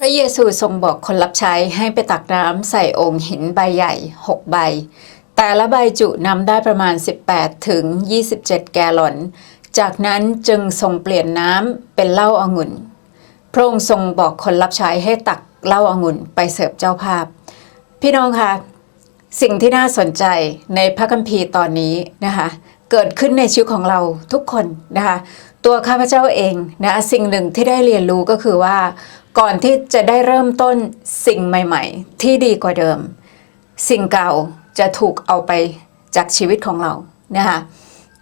พระเยซูทรงบอกคนรับใช้ให้ไปตักน้ำใส่องค์หินใบใหญ่6ใบ แต่ละใบจุน้ำได้ประมาณ 18 ถึง 27 แกลลอน จากนั้นจึงทรงเปลี่ยนน้ำเป็นเหล้าอางุ่น พระองค์ทรงบอกคนรับใช้ให้ตักเหล้าอางุ่นไปเสิร์ฟเจ้าภาพ พี่น้องคะสิ่งที่น่าสนใจในพระคัมภีร์ตอนนี้นะคะเกิดขึ้นในชีวิตของเราทุกคนนะคะ ตัวข้าพเจ้าเองนะสิ่งหนึ่งที่ได้เรียนรู้ก็คือว่า ก่อนที่จะได้เริ่มต้นสิ่งใหม่ ๆ ที่ดีกว่าเดิม สิ่งเก่าจะถูกเอาไปจากชีวิตของเรานะคะ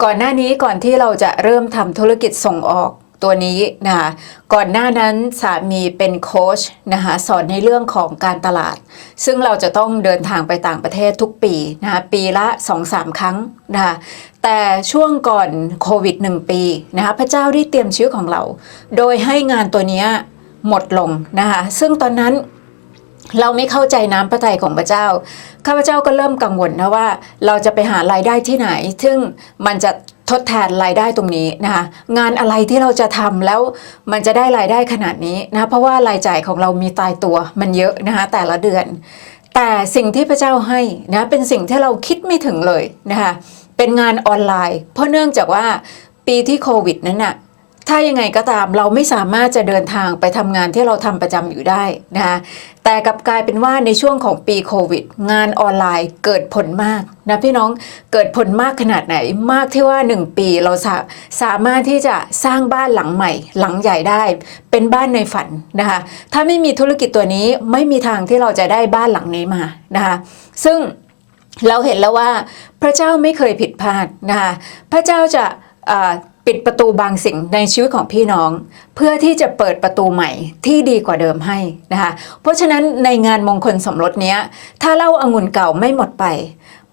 ก่อนหน้านี้ก่อนที่เราจะเริ่มทำธุรกิจส่งออก ตัวนี้นะคะก่อนหน้านั้นสามีเป็นโค้ชนะคะสอนในเรื่องของการตลาด ซึ่งเราจะต้องเดินทางไปต่างประเทศทุกปีนะคะปีละ 2-3 ครั้งนะคะแต่ช่วงก่อนโควิด 1 ปีนะคะพระเจ้าได้เตรียมชีวิตของเรา โดยให้งานตัวนี้หมดลงนะคะซึ่งตอนนั้นเราไม่เข้าใจน้ำพระทัยของพระเจ้า ข้าพเจ้าก็เริ่มกังวลนะว่า เราจะไปหารายได้ที่ไหน ซึ่งมันจะ ทดแทนรายได้ตรงนี้นะคะงานอะไรที่เราจะทำแล้วมันจะได้รายได้ขนาดนี้นะเพราะว่ารายจ่ายของเรามีตายตัวมันเยอะนะคะแต่ละเดือน แต่สิ่งที่พระเจ้าให้นะเป็นสิ่งที่เราคิดไม่ถึงเลยนะคะเป็นงานออนไลน์ เพราะเนื่องจากว่าปีที่โควิดนั้นน่ะ ถ้ายังไงก็ตามเราไม่สามารถจะเดินทางไปทำงานที่เราทำประจำอยู่ได้นะคะแต่กลับกลายเป็นว่าในช่วงของปีโควิด งานออนไลน์เกิดผลมากนะพี่น้องเกิดผลมากขนาดไหน มากที่ว่า 1 ปีเราสาสามารถที่จะสร้างบ้านหลังใหม่ หลังใหญ่ได้ เป็นบ้านในฝันนะคะถ้าไม่มีธุรกิจตัวนี้ไม่มีทางที่เราจะได้บ้านหลังนี้มานะคะซึ่งเราเห็นแล้วว่าพระเจ้าไม่เคยผิดพลาดนะคะพระเจ้าจะ ปิดประตูบางสิ่งในชีวิตของพี่น้อง เพื่อที่จะเปิดประตูใหม่ที่ดีกว่าเดิมให้นะคะเพราะฉะนั้นในงานมงคลสมรสเนี้ยถ้าเล้าอางุ่นเก่าไม่หมดไป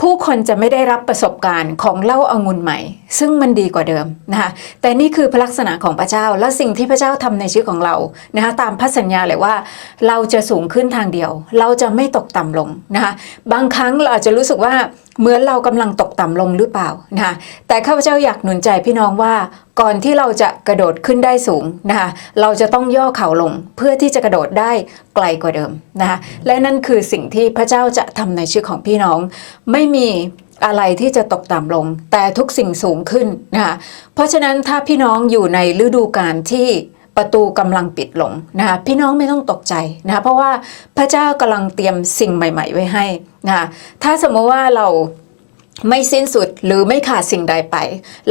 ผู้คนจะไม่ได้รับประสบการณ์ของเล้าอางุ่นใหม่ ซึ่งมันดีกว่าเดิมนะคะแต่นี่คือพลักษณะของพระเจ้าและสิ่งที่พระเจ้าทำในชีวิตของเรานะคะตามพระสัญญาเลยว่า เราจะสูงขึ้นทางเดียว เราจะไม่ตกต่ำลงนะคะบางครั้งเราอาจจะรู้สึกว่า เหมือนเรากำลังตกต่ำลงหรือเปล่านะคะแต่ข้าพเจ้าอยากหนุนใจพี่น้องว่าก่อนที่เราจะกระโดดขึ้นได้สูงนะคะเราจะต้องย่อเข่าลงเพื่อที่จะกระโดดได้ไกลกว่าเดิมนะคะและนั่นคือสิ่งที่พระเจ้าจะทำในชีวิตของพี่น้อง ไม่มีอะไรที่จะตกต่ำลง แต่ทุกสิ่งสูงขึ้นนะคะเพราะฉะนั้นถ้าพี่น้องอยู่ในฤดูกาลที่ ประตูกำลังปิดลงนะคะพี่น้องไม่ต้องตกใจนะคะเพราะว่าพระเจ้ากำลังเตรียมสิ่งใหม่ ๆ ไว้ให้นะคะถ้าสมมติว่าเราไม่สิ้นสุดหรือไม่ขาดสิ่งใดไป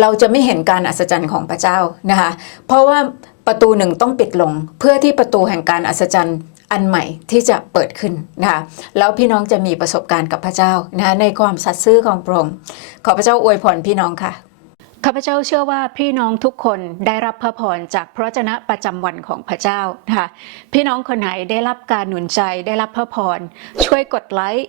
เราจะไม่เห็นการอัศจรรย์ของพระเจ้านะคะเพราะว่าประตูหนึ่งต้องปิดลง เพื่อที่ประตูแห่งการอัศจรรย์อันใหม่ที่จะเปิดขึ้นนะคะแล้วพี่น้องจะมีประสบการณ์กับพระเจ้านะะในความสัตย์ซื่อของพระองค์ขอพระเจ้าอวยพรพี่น้องค่ะ ข้าพเจ้าเชื่อว่าพี่น้องทุกคนได้รับพระพรจากพระเจนะประจำวันของพระเจ้านะคะพี่น้องคนไหนได้รับการหนุนใจได้รับพระพรช่วยกดไลค์